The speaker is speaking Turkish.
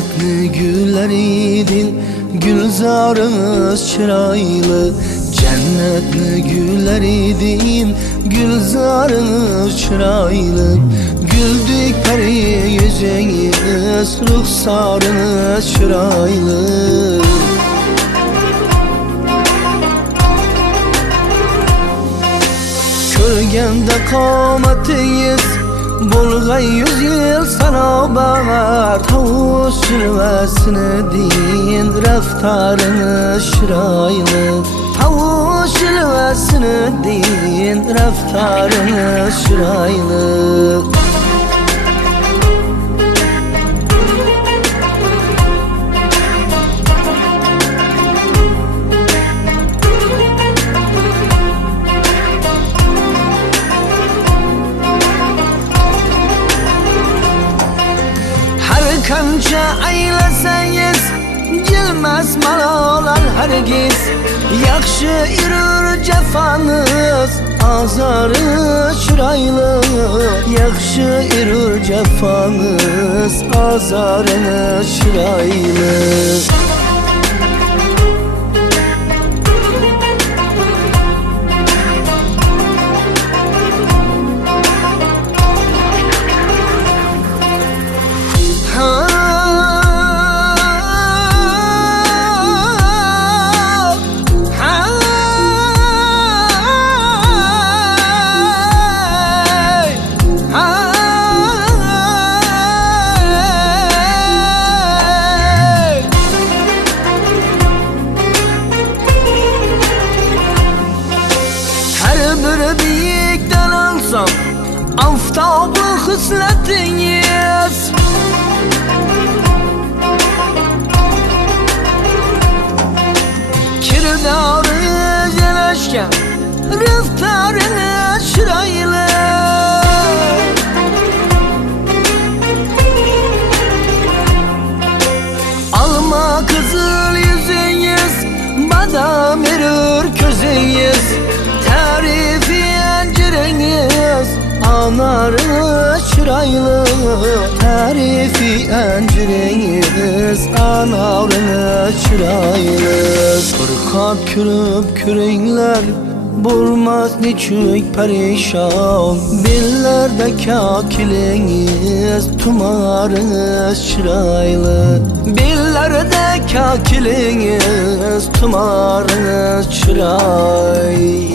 Cennetli güller idin, gülzarınız çıraylı. Cennetli güller idin, gülzarınız çıraylı. Güldük peri yüzünüz, ruhsarınız çıraylı. Kölgemde kametiniz, Bulgay 100 yıl sana bağır. Tavuş şilvesine din, reftarınız şiraylı. Tavuş şilvesine din, reftarınız şiraylı. Kança aylasangiz jilmas malolar hargiz. Yaxshi yurur jafanız, azarı chiroyli. Yaxshi yurur jafanız, azarı chiroyli. Biyikten alsam aftabı hısletiniz. Kirdarı yeleşken rıftarınız şiraylı. Alma kızıl yüzünüz, badam erir közünüz. Tarifi enciriniz, anarınız çıraylı. Tarifi enciriniz, anarınız çıraylı. Kırkap kürüp küreğler, bulmaz niçük perişan. Billerde kakiliniz, tumarınız çıraylı. Billerde kakiliniz, tumarınız çıraylı.